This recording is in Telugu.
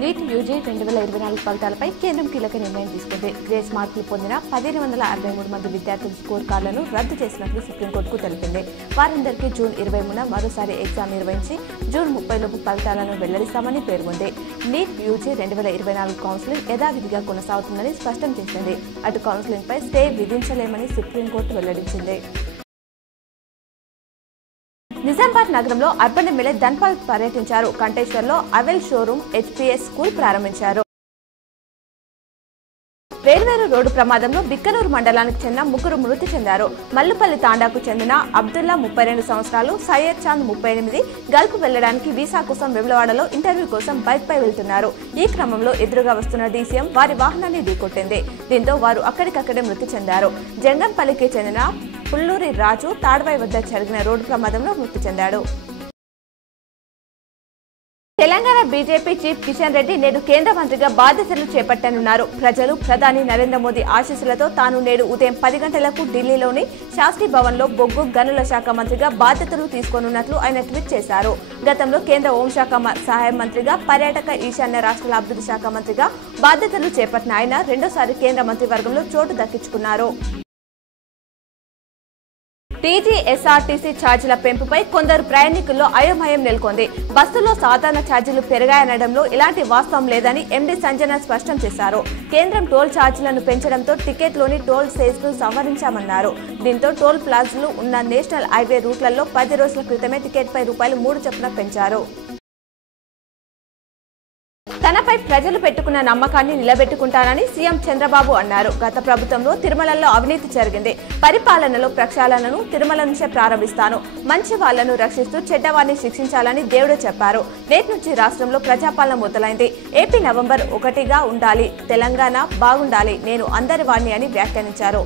నీట్ యూజీ 2024 ఫలితాలపై కేంద్రం కీలక నిర్ణయం తీసుకుంది. గ్రేస్ మార్కులు పొందిన 1563 మంది విద్యార్థుల స్కోర్ కార్డులను రద్దు చేసినట్లు సుప్రీంకోర్టుకు తెలిపింది. వారందరికీ జూన్ 23న మరోసారి ఎగ్జామ్ నిర్వహించి జూన్ 30లోపు ఫలితాలను వెల్లడిస్తామని పేర్కొంది. నీట్ యూజీ 2024 కౌన్సిలింగ్ యథావిధిగా కొనసాగుతుందని స్పష్టం చేసింది. అటు కౌన్సిలింగ్ పై స్టే విధించలేమని సుప్రీంకోర్టు వెల్లడించింది. నిజామాబాద్ నగరంలో అర్బన్ ఎమ్మెల్యే ధన్పాల్ పర్యటించారు. కంటేశ్వర్లో అవెల్ షోరూమ్, హెచ్పీఎస్ స్కూల్ ప్రారంభించారు. వేర్వేరు రోడ్డు ప్రమాదంలో బిక్కనూరు మండలానికి చెందిన ముగ్గురు మృతి చెందారు. మల్లుపల్లి తాండాకు చెందిన అబ్దుల్లా 32 సంవత్సరాలు, సయ్యద్ చాంద్ 38 గల్ఫ్ వెళ్లడానికి వీసా కోసం వెములవాడలో ఇంటర్వ్యూ కోసం బైక్ పై వెళ్తున్నారు. ఈ క్రమంలో ఎదురుగా వస్తున్న డీసీఎం వారి వాహనాన్ని ఢీకొట్టింది. దీంతో వారు అక్కడికక్కడే మృతి చెందారు. జంగంపల్లికి చెందిన పుల్లూరి రాజు తాడ్వాయి వద్ద జరిగిన రోడ్డు ప్రమాదంలో మృతి చెందాడు. తెలంగాణ బీజేపీ చీఫ్ కిషన్ రెడ్డి నేడు కేంద్ర మంత్రిగా బాధ్యతలు చేపట్టనున్నారు. ప్రజలు ప్రధాని నరేంద్ర మోదీ ఆశీస్సులతో తాను నేడు ఉదయం 10 గంటలకు ఢిల్లీలోని శాస్త్రి భవన్లో బొగ్గు గనుల శాఖ మంత్రిగా బాధ్యతలు తీసుకోనున్నట్లు ఆయన ట్వీట్ చేశారు. గతంలో కేంద్ర హోంశాఖ సహాయ మంత్రిగా, పర్యాటక ఈశాన్య రాష్ట్రాల అభివృద్ధి శాఖ మంత్రిగా బాధ్యతలు చేపట్టిన ఆయన రెండోసారి కేంద్ర మంత్రివర్గంలో చోటు దక్కించుకున్నారు. టీజీఎస్ఆర్టీసీ ఛార్జీల పెంపుపై కొందరు ప్రయాణికుల్లో అయోమయం నెలకొంది. బస్సులో సాధారణ ఛార్జీలు పెరిగాయనడంలో ఎలాంటి వాస్తవం లేదని ఎండీ సంజన స్పష్టం చేశారు. కేంద్రం టోల్ ఛార్జీలను పెంచడంతో టికెట్లోని టోల్ సేజ్ను సవరించామన్నారు. దీంతో టోల్ ప్లాజాలు ఉన్న నేషనల్ హైవే రూట్లలో 10 రోజుల క్రితమే టికెట్పై ₹3 చొప్పున పెంచారు. తనపై ప్రజలు పెట్టుకున్న నమ్మకాన్ని నిలబెట్టుకుంటానని సీఎం చంద్రబాబు అన్నారు. గత ప్రభుత్వంలో తిరుమలలో అవినీతి జరిగింది. పరిపాలనలో ప్రక్షాళనను తిరుమల నుంచే ప్రారంభిస్తాను. మంచి వాళ్లను రక్షిస్తూ చెడ్డవారిని శిక్షించాలని దేవుడు చెప్పారు. నేటి నుంచి రాష్ట్రంలో ప్రజాపాలన మొదలైంది. ఏపీ నవంబర్ 1గా ఉండాలి. తెలంగాణ బాగుండాలి. నేను అందరి వాణ్ణి అని వ్యాఖ్యానించారు.